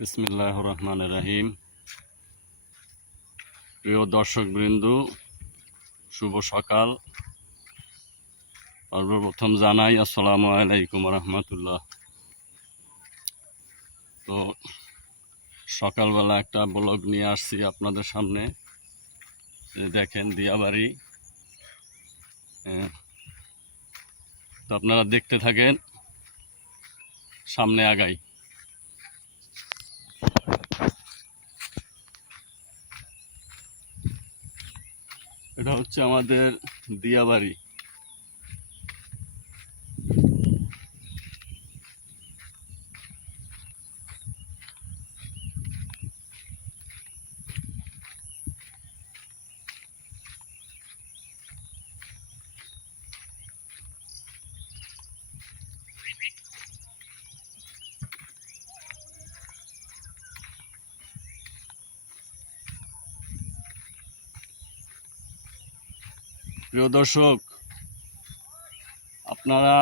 বিসমিল্লাহির রহমানির রহিম। প্রিয় দর্শকবৃন্দ, শুভ সকাল। সর্বপ্রথম জানাই আসসালামু আলাইকুম রহমতুল্লাহ। তো সকালবেলা একটা ব্লগ নিয়ে আসছি আপনাদের সামনে। দেখেন দিয়াবাড়ি। তো আপনারা দেখতে থাকেন, সামনে আগাই। এটা হচ্ছে আমাদের দিয়াবাড়ি। প্রিয় দর্শক, আপনারা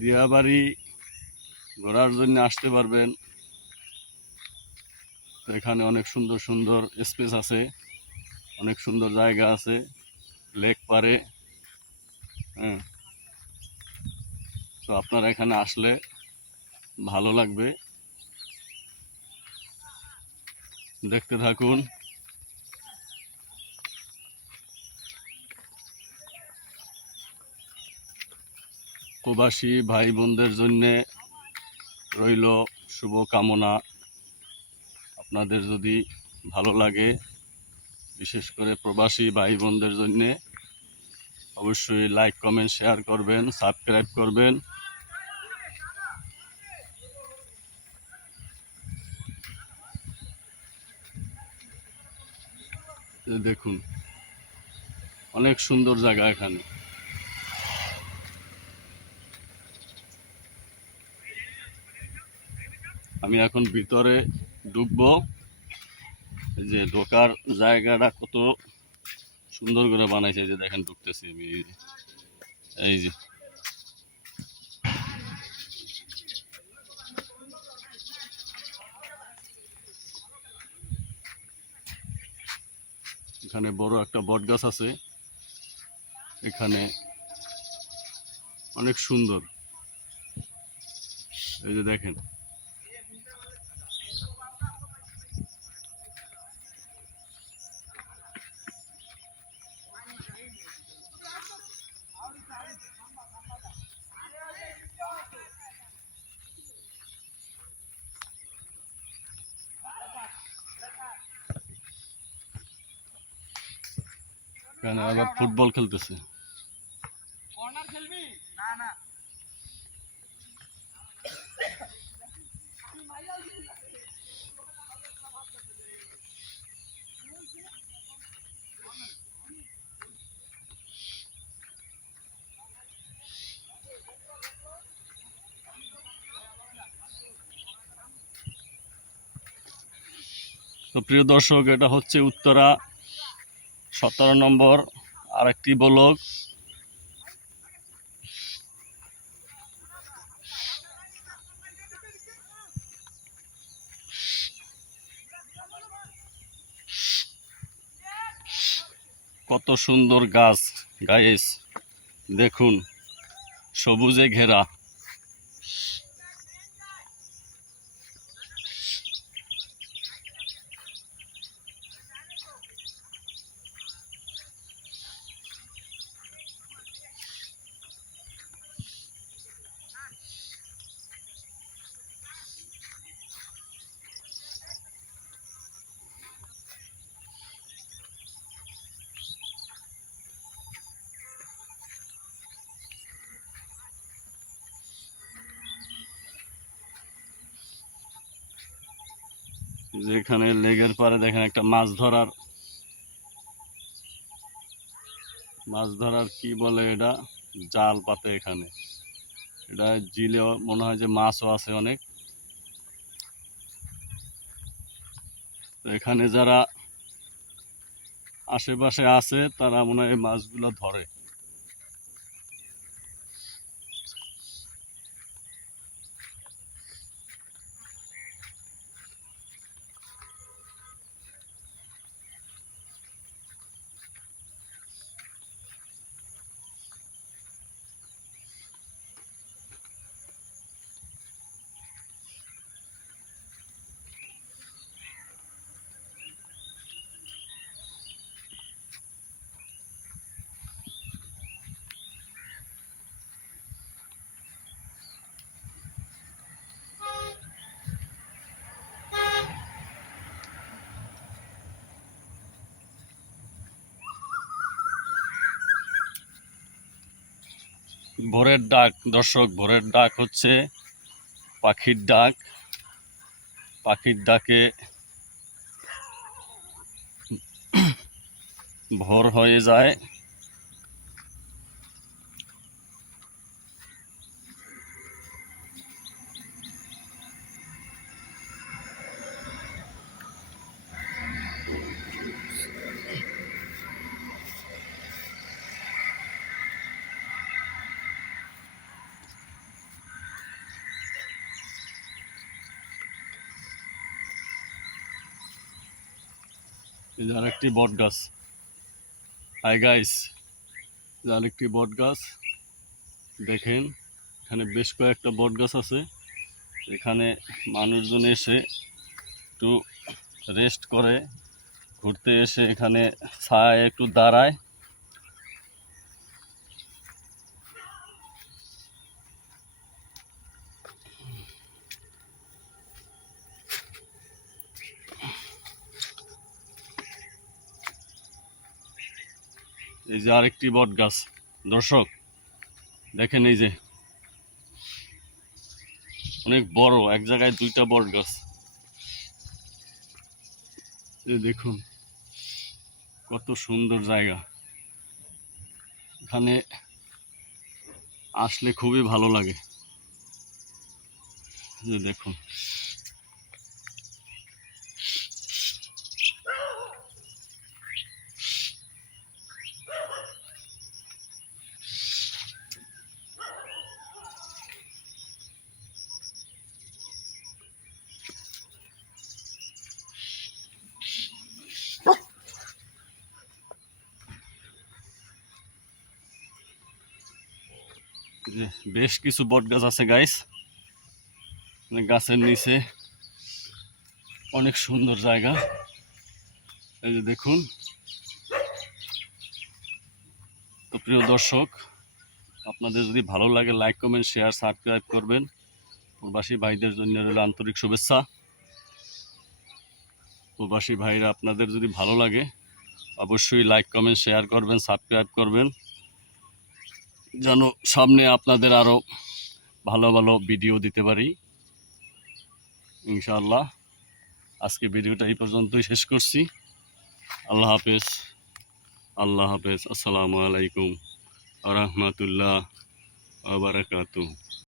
দিয়াবাড়ি ঘোরার জন্য আসতে পারবেন। এখানে অনেক সুন্দর সুন্দর স্পেস আছে, অনেক সুন্দর জায়গা আছে, লেক পারে। তো আপনারা এখানে আসলে ভালো লাগবে, দেখতে থাকুন। প্রবাসী ভাই বোনদের জন্যে রইল শুভ কামনা। আপনাদের যদি ভালো লাগে, বিশেষ করে প্রবাসী ভাই বোনদের জন্যে অবশ্যই লাইক কমেন্ট শেয়ার করবেন, সাবস্ক্রাইব করবেন। দেখুন, অনেক সুন্দর জায়গা এখানে। আমি এখন ভিতরে ঢুকবো। এই যে ঢোকার জায়গাটা কত সুন্দর করে বানাইছে, এই যে দেখেন ঢুকতেছি আমি। এই যে এখানে বড় একটা বট গাছ আছে, এখানে অনেক সুন্দর। এই যে দেখেন, এখানে আবার ফুটবল খেলতেছে। তো প্রিয় দর্শক, এটা হচ্ছে উত্তরা 17 নম্বর আরেকটি ব্লক। কত সুন্দর গাছ গাইস, দেখুন, সবুজে ঘেরা। যেখানে লেগের পারে দেখেন একটা মাছ ধরার কি বলে এটা, জাল পাতে এখানে। এটা জিলে মনে হয় যে মাছও আছে অনেক। তো এখানে যারা আশেপাশে আছে তারা মনে হয় মাছগুলো ধরে। ভোরের ডাক দর্শক, ভোরের ডাক হচ্ছে পাখির ডাক। পাখির ডাকে ভোর হয়ে যায়। এই যে আরেকটি বট গাছ। হাই গাইস, আরেকটি বট গাছ দেখেন। এখানে বেশ কয়েকটা বট গাছ আছে। এখানে মানুষজন এসে একটু রেস্ট করে, ঘুরতে এসে এখানে ছায়ায় একটু দাঁড়ায়। এই যে আরেকটি বট গাছ দর্শক দেখেন, এই যে অনেক বড়, এক জায়গায় দুইটা বট গাছ। এই দেখুন কত সুন্দর জায়গা, এখানে আসলে খুবই ভালো লাগে। যে দেখুন বেশ কিছু বট গাছ আছে গাইস, গাছের নিচে অনেক সুন্দর জায়গা। এই যে দেখুন। তো প্রিয় দর্শক, আপনাদের যদি ভালো লাগে লাইক কমেন্ট শেয়ার সাবস্ক্রাইব করবেন। প্রবাসী ভাইদের জন্য রইল আন্তরিক শুভেচ্ছা। প্রবাসী ভাইরা, আপনাদের যদি ভালো লাগে অবশ্যই লাইক কমেন্ট শেয়ার করবেন, সাবস্ক্রাইব করবেন, যেন সামনে আপনাদের আরও ভালো ভালো ভিডিও দিতে পারি ইনশাআল্লাহ। আজকে ভিডিওটা এই পর্যন্তই শেষ করছি। আল্লাহ হাফেজ, আল্লাহ হাফেজ। আসসালামু আলাইকুম ওয়া রাহমাতুল্লাহ ওয়া বারাকাতুহু।